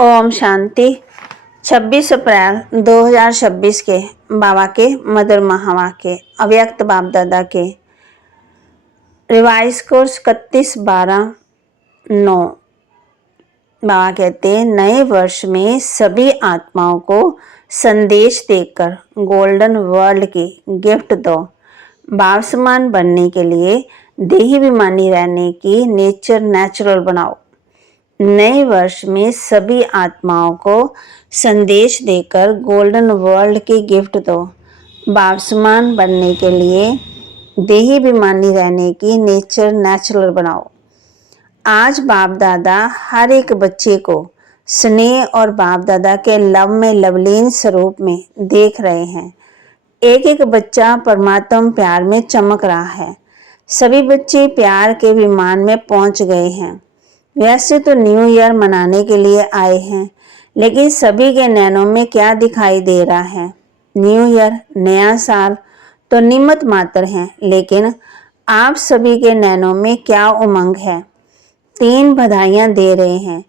ओम शांति। 26 अप्रैल 2026 के बाबा के मधुर महावाक्य अव्यक्त बाप दादा के रिवाइज कोर्स 31/12/9। बाबा कहते हैं, नए वर्ष में सभी आत्माओं को संदेश देकर गोल्डन वर्ल्ड की गिफ्ट दो। बाप समान बनने के लिए देही विमानी रहने की नेचर नेचुरल बनाओ। नए वर्ष में सभी आत्माओं को संदेश देकर गोल्डन वर्ल्ड की गिफ्ट दो। बाप समान बनने के लिए देही विमानी रहने की नेचर नेचुरल बनाओ। आज बाप दादा हर एक बच्चे को स्नेह और बाप दादा के लव में लवलीन स्वरूप में देख रहे हैं। एक एक बच्चा परमात्मा प्यार में चमक रहा है। सभी बच्चे प्यार के विमान में पहुंच गए हैं। वैसे तो न्यू ईयर मनाने के लिए आए हैं, लेकिन सभी के नैनों में क्या दिखाई दे रहा है? न्यू ईयर, नया साल तो निमित्त मात्र हैं, लेकिन आप सभी के नैनों में क्या उमंग है? 3 बधाइयां दे रहे हैं।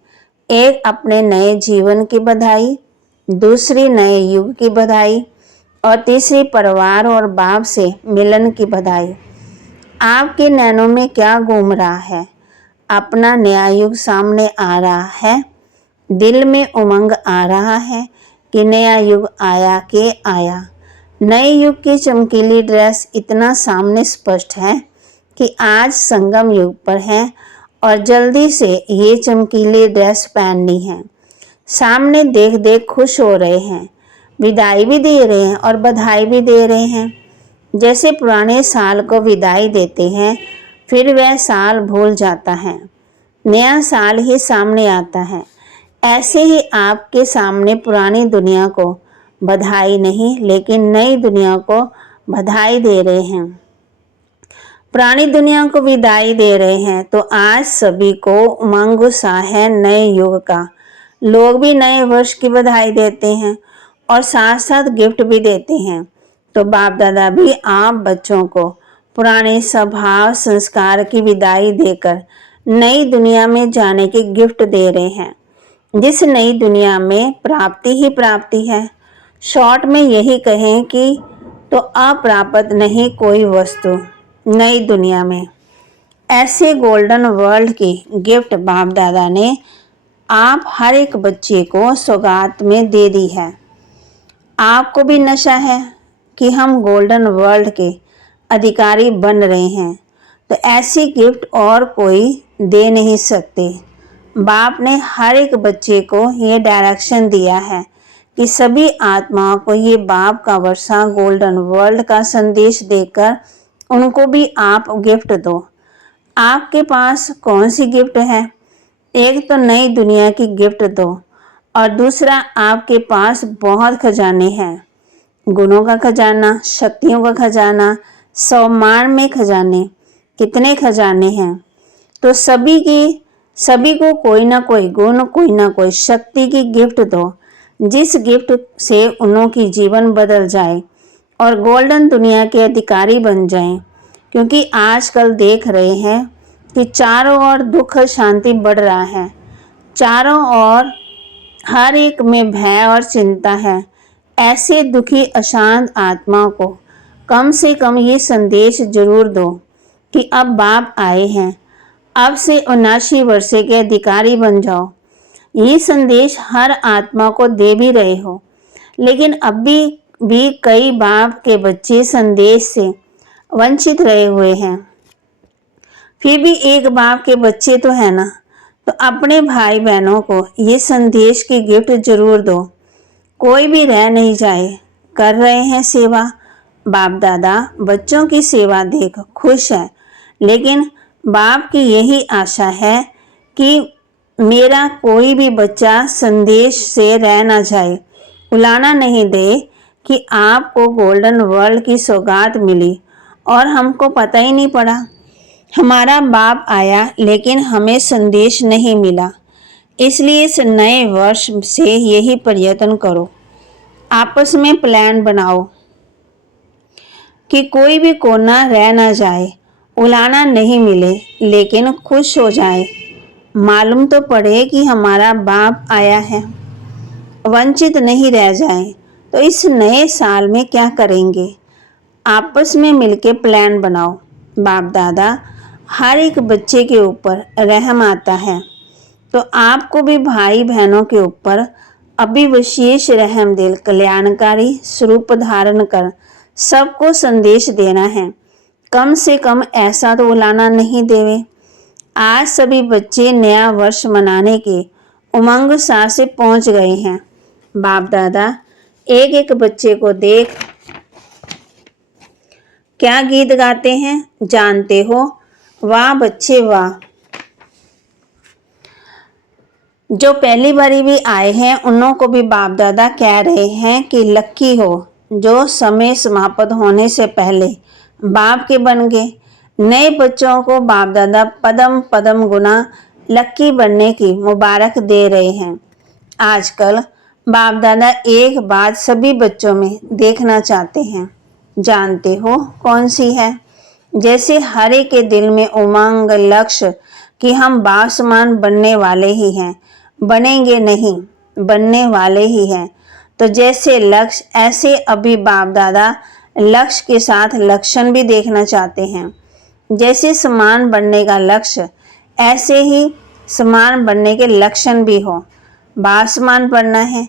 एक अपने नए जीवन की बधाई, दूसरी नए युग की बधाई और तीसरी परिवार और बाप से मिलन की बधाई। आपके नैनों में क्या घूम रहा है? अपना नया युग सामने आ रहा है। दिल में उमंग आ रहा है कि नया युग आया के आया। नए युग की चमकीली ड्रेस इतना सामने स्पष्ट है कि आज संगम युग पर है और जल्दी से ये चमकीली ड्रेस पहननी है। सामने देख देख खुश हो रहे हैं, विदाई भी दे रहे हैं और बधाई भी दे रहे हैं। जैसे पुराने साल को विदाई देते हैं, फिर वह साल भूल जाता है, नया साल ही सामने आता है। ऐसे ही आपके सामने पुरानी दुनिया को बधाई नहीं, लेकिन नई दुनिया को बधाई दे रहे हैं। पुरानी दुनिया को विदाई दे रहे हैं, तो आज सभी को उमंग उत्साह है नए युग का। लोग भी नए वर्ष की बधाई देते हैं और साथ साथ गिफ्ट भी देते हैं। तो बाप दादा भी आप बच्चों को पुराने स्वभाव संस्कार की विदाई देकर नई दुनिया में जाने की गिफ्ट दे रहे हैं, जिस नई दुनिया में प्राप्ति ही प्राप्ति है। शॉर्ट में यही कहें कि तो अप्राप्त नहीं कोई वस्तु नई दुनिया में। ऐसे गोल्डन वर्ल्ड की गिफ्ट बाप दादा ने आप हर एक बच्चे को सौगात में दे दी है। आपको भी नशा है कि हम गोल्डन वर्ल्ड के अधिकारी बन रहे हैं, तो ऐसी गिफ्ट और कोई दे नहीं सकते। बाप ने हर एक बच्चे को ये डायरेक्शन दिया है कि सभी आत्माओं को ये बाप का वर्षा गोल्डन वर्ल्ड का संदेश देकर उनको भी आप गिफ्ट दो। आपके पास कौन सी गिफ्ट है? एक तो नई दुनिया की गिफ्ट दो और दूसरा आपके पास बहुत खजाने हैं। गुणों का खजाना, शक्तियों का खजाना, सम्मान में खजाने, कितने खजाने हैं। तो सभी को कोई ना कोई गुण, कोई ना कोई शक्ति की गिफ्ट दो, जिस गिफ्ट से उन्हों की जीवन बदल जाए और गोल्डन दुनिया के अधिकारी बन जाएं। क्योंकि आजकल देख रहे हैं कि चारों ओर दुख शांति बढ़ रहा है, चारों ओर हर एक में भय और चिंता है। ऐसे दुखी अशांत आत्माओं को कम से कम ये संदेश जरूर दो कि अब बाप आए हैं, अब से 79 वर्षे के अधिकारी बन जाओ। ये संदेश हर आत्मा को दे भी रहे हो, लेकिन अभी भी कई बाप के बच्चे संदेश से वंचित रहे हुए हैं। फिर भी एक बाप के बच्चे तो है ना, तो अपने भाई बहनों को ये संदेश की गिफ्ट जरूर दो। कोई भी रह नहीं जाए। कर रहे हैं सेवा। बाप दादा बच्चों की सेवा देख खुश है, लेकिन बाप की यही आशा है कि मेरा कोई भी बच्चा संदेश से रह ना जाए, उलाना नहीं दे कि आपको गोल्डन वर्ल्ड की सौगात मिली और हमको पता ही नहीं पड़ा। हमारा बाप आया लेकिन हमें संदेश नहीं मिला। इसलिए इस नए वर्ष से यही प्रयत्न करो, आपस में प्लान बनाओ कि कोई भी कोना रह ना जाए, उलाना नहीं मिले, लेकिन खुश हो जाए। मालूम तो पड़े कि हमारा बाप आया है, वंचित नहीं रह जाए। तो इस नए साल में क्या करेंगे? आपस में मिलके प्लान बनाओ। बाप दादा हर एक बच्चे के ऊपर रहम आता है, तो आपको भी भाई बहनों के ऊपर अभी विशेष रहम दिल कल्याणकारी स्वरूप धारण कर सबको संदेश देना है। कम से कम ऐसा तो बुलाना नहीं देवे। आज सभी बच्चे नया वर्ष मनाने के उमंग सार से पहुंच गए हैं। बाप दादा एक एक बच्चे को देख क्या गीत गाते हैं जानते हो? वाह बच्चे वाह। जो पहली बारी भी आए हैं उन्हों को भी बाप दादा कह रहे हैं कि लक्की हो जो समय समाप्त होने से पहले बाप के बन गए। नए बच्चों को बाप दादा पदम पदम गुना लक्की बनने की मुबारक दे रहे हैं। आजकल बाप दादा एक बात सभी बच्चों में देखना चाहते हैं, जानते हो कौन सी है? जैसे हर एक के दिल में उमंग लक्ष्य कि हम बाप समान बनने वाले ही हैं, बनेंगे नहीं बनने वाले ही हैं। तो जैसे लक्ष्य ऐसे अभी बाप दादा लक्ष्य के साथ लक्षण भी देखना चाहते हैं। जैसे समान बनने का लक्ष्य ऐसे ही समान बनने के लक्षण भी हो। बाप समान बनना है,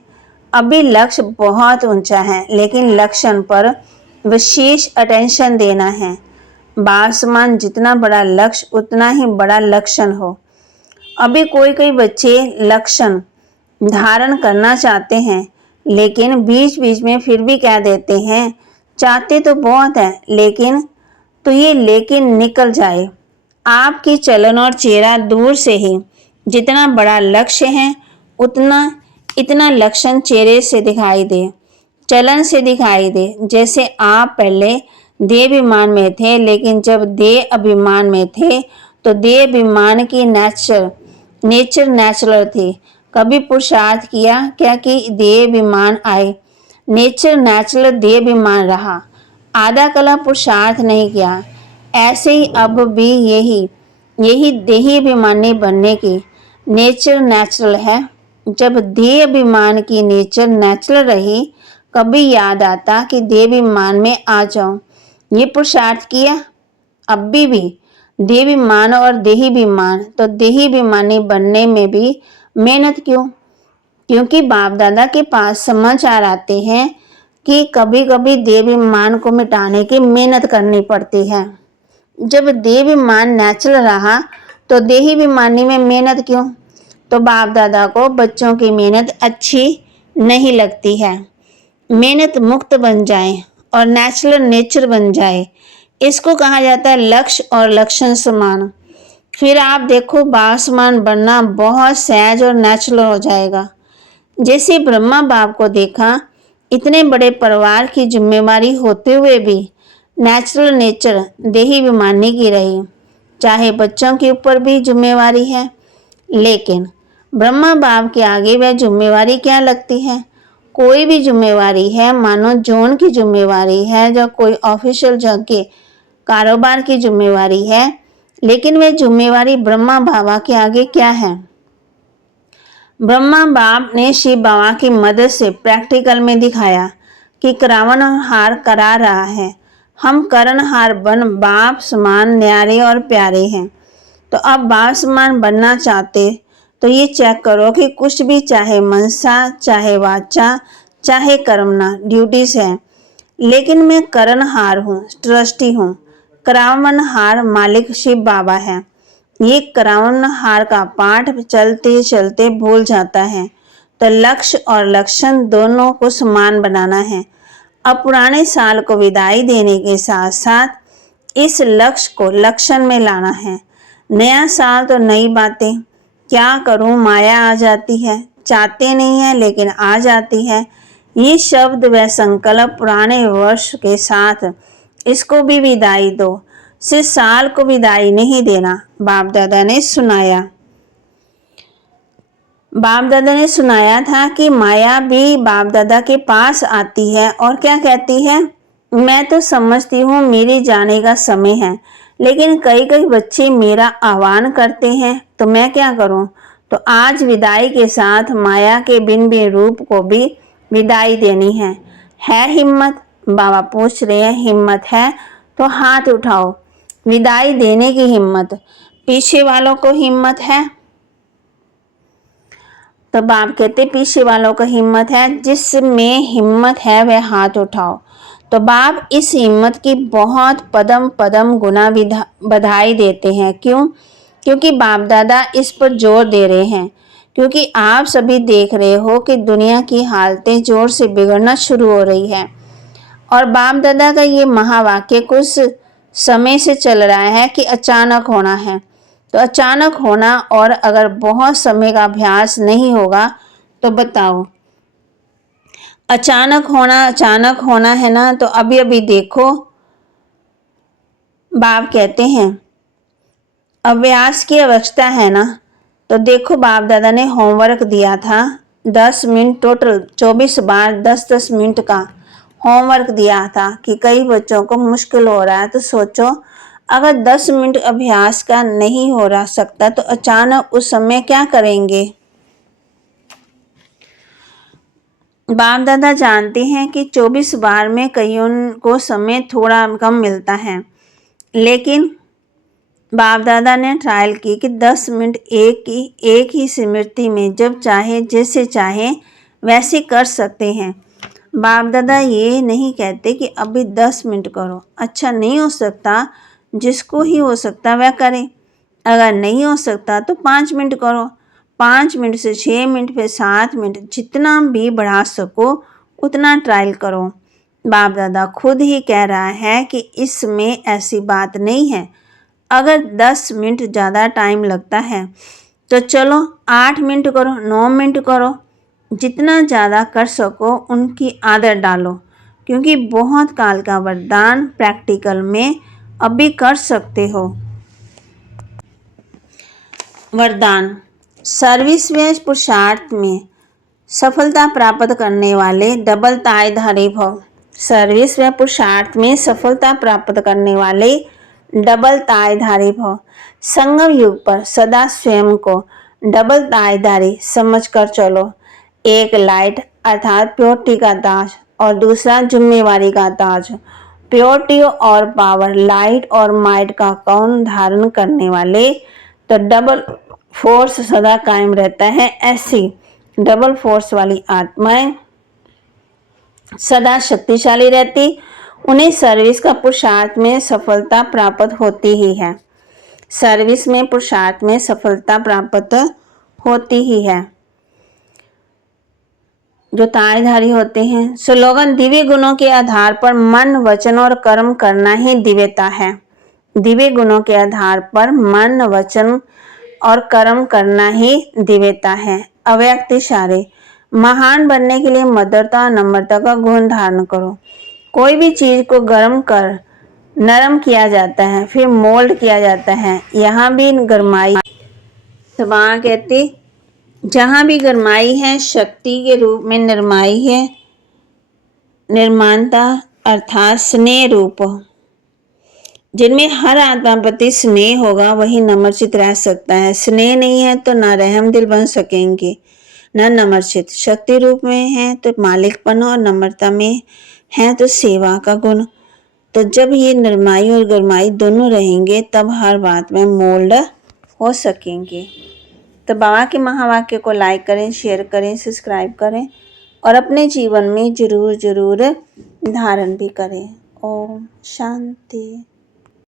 अभी लक्ष्य बहुत ऊंचा है लेकिन लक्षण पर विशेष अटेंशन देना है। बाप समान जितना बड़ा लक्ष्य उतना ही बड़ा लक्षण हो। अभी कोई बच्चे लक्षण धारण करना चाहते हैं लेकिन बीच बीच में फिर भी कह देते हैं चाहते तो बहुत है लेकिन, तो ये लेकिन निकल जाए। आपकी चलन और चेहरा दूर से ही जितना बड़ा लक्ष्य है उतना इतना लक्षण चेहरे से दिखाई दे, चलन से दिखाई दे। जैसे आप पहले देह अभिमान में थे लेकिन जब देह अभिमान में थे तो देह अभिमान की नेचर नेचुरल थी। कभी पुरुषार्थ किया क्या कि देह अभिमान आए? नेचर नेचुरल देह अभिमान रहा, आधा कला पुरुषार्थ नहीं किया। ऐसे ही अब भी यही देही अभिमानी बनने की नेचर नेचुरल है। जब देह अभिमान की नेचर नेचुरल रही कभी याद आता कि देह अभिमान में आ जाऊं, ये पुरुषार्थ किया? अब भी देहाभिमान और देही अभिमान, तो देही अभिमानी बनने में भी मेहनत क्यों? क्योंकि बाप दादा के पास समाचार आते हैं कि कभी कभी देहाभिमान को मिटाने की मेहनत करनी पड़ती है। जब देहाभिमान नेचुरल रहा तो देही अभिमानी में मेहनत क्यों? तो बाप दादा को बच्चों की मेहनत अच्छी नहीं लगती है। मेहनत मुक्त बन जाए और नेचुरल नेचर बन जाए, इसको कहा जाता है लक्ष्य और लक्षण समान। फिर आप देखो बाप समान बनना बहुत सहज और नेचुरल हो जाएगा। जैसे ब्रह्मा बाप को देखा, इतने बड़े परिवार की जिम्मेवारी होते हुए भी नेचुरल नेचर देही अभिमानी की रही। चाहे बच्चों के ऊपर भी जिम्मेवारी है लेकिन ब्रह्मा बाप के आगे वह जिम्मेवारी क्या लगती है? कोई भी जिम्मेवारी है, मानो जोन की जिम्मेवारी है, जो कोई ऑफिशियल जगह के कारोबार की जिम्मेवारी है, लेकिन वह जिम्मेवारी ब्रह्मा बाबा के आगे क्या है? ब्रह्मा बाप ने शिव बाबा की मदद से प्रैक्टिकल में दिखाया कि करावनहार करा रहा है। हम करणहार बन बाप समान न्यारे और प्यारे हैं। तो अब बाप समान बनना चाहते तो ये चेक करो कि कुछ भी चाहे मनसा चाहे वाचा चाहे कर्मना ड्यूटीज है, लेकिन मैं करणहार हूँ, ट्रस्टी हूँ। करावनहार मालिक शिव बाबा है। ये करावनहार का पाठ चलते चलते भूल जाता है। तो लक्ष्य और लक्षण दोनों को समान बनाना है। अब पुराने साल को विदाई देने के साथ साथ इस लक्ष्य को लक्षण में लाना है। नया साल तो नई बातें, क्या करूं माया आ जाती है, चाहते नहीं है लेकिन आ जाती है। ये शब्द व संकल्प पुराने वर्ष के साथ इसको भी विदाई दो, सिर्फ साल को विदाई नहीं देना। बाप दादा ने सुनाया था कि माया भी बाप दादा के पास आती है और क्या कहती है, मैं तो समझती हूँ मेरे जाने का समय है, लेकिन कई बच्चे मेरा आह्वान करते हैं तो मैं क्या करूं? तो आज विदाई के साथ माया के बिन बिन रूप को भी विदाई देनी है हिम्मत? बाबा पूछ रहे हैं, हिम्मत है तो हाथ उठाओ। विदाई देने की हिम्मत। पीछे वालों को हिम्मत है? तो बाप कहते पीछे वालों को हिम्मत है। जिसमें हिम्मत है वह हाथ उठाओ। तो बाप इस हिम्मत की बहुत पदम पदम गुना बधाई देते हैं। क्यों? क्योंकि बाप दादा इस पर जोर दे रहे हैं। क्योंकि आप सभी देख रहे हो कि दुनिया की हालतें जोर से बिगड़ना शुरू हो रही है। और बाप दादा का ये महावाक्य कुछ समय से चल रहा है कि अचानक होना है। तो अचानक होना, और अगर बहुत समय का अभ्यास नहीं होगा तो बताओ, अचानक होना है ना। तो अभी अभी देखो, बाप कहते हैं अभ्यास की आवश्यकता है ना। तो देखो बाप दादा ने होमवर्क दिया था 10 मिनट, टोटल 24 बार 10-10 मिनट का होमवर्क दिया था कि कई बच्चों को मुश्किल हो रहा है। तो सोचो अगर 10 मिनट अभ्यास का नहीं हो रहा सकता तो अचानक उस समय क्या करेंगे? बाप दादा जानते हैं कि 24 बार में कईयों को समय थोड़ा कम मिलता है, लेकिन बाप दादा ने ट्रायल की कि 10 मिनट एक ही स्मृति में जब चाहे जैसे चाहे वैसे कर सकते हैं। बाप दादा ये नहीं कहते कि अभी 10 मिनट करो। अच्छा नहीं हो सकता, जिसको ही हो सकता वह करे। अगर नहीं हो सकता तो 5 मिनट करो, 5 मिनट से 6 मिनट, फिर 7 मिनट, जितना भी बढ़ा सको उतना ट्रायल करो। बाप दादा खुद ही कह रहा है कि इसमें ऐसी बात नहीं है। अगर 10 मिनट ज़्यादा टाइम लगता है तो चलो 8 मिनट करो, 9 मिनट करो, जितना ज़्यादा कर सको उनकी आदत डालो। क्योंकि बहुत काल का वरदान प्रैक्टिकल में अभी कर सकते हो। वरदान। सर्विस व पुरुषार्थ में सफलता प्राप्त करने वाले डबल तायधारी भव। सर्विस व पुरुषार्थ में सफलता प्राप्त करने वाले डबल तायधारी भव। संगम युग पर सदा स्वयं को डबल तायधारी समझकर चलो। एक लाइट अर्थात प्योरिटी का ताज और दूसरा जिम्मेवारी का ताज। प्योरिटी और पावर, लाइट और माइट का कौन धारण करने वाले तो डबल फोर्स सदा कायम रहता है। ऐसी डबल फोर्स वाली आत्माएं सदा शक्तिशाली रहती, उन्हें सर्विस का पुरुषार्थ में सफलता प्राप्त होती ही है। सर्विस में पुरुषार्थ में सफलता प्राप्त होती ही है। जो ताजधारी होते हैं। स्लोगन। दिव्य गुणों के आधार पर मन, वचन और कर्म करना ही दिव्यता है। दिव्य गुणों के आधार पर मन, वचन और कर्म करना ही दिव्यता है। अव्यक्त इशारे। महान बनने के लिए मधुरता, नम्रता का गुण धारण करो। कोई भी चीज को गर्म कर नरम किया जाता है, फिर मोल्ड किया जाता है। यहाँ भी गरमाई, तो वहाँ कहते जहाँ भी गरमाई है शक्ति के रूप में निर्माई है। निर्माणता अर्थात स्नेह रूप। जिनमें हर आत्मा प्रति स्नेह होगा वही नम्रचित रह सकता है। स्नेह नहीं है तो ना रहम दिल बन सकेंगे, ना नम्रचित। शक्ति रूप में है तो मालिकपन, और नम्रता में है तो सेवा का गुण। तो जब ये नरमाई और गरमाई दोनों रहेंगे तब हर बात में मोल्ड हो सकेंगे। तो बाबा के महावाक्य को लाइक करें, शेयर करें, सब्सक्राइब करें और अपने जीवन में जरूर धारण भी करें। ओम शांति।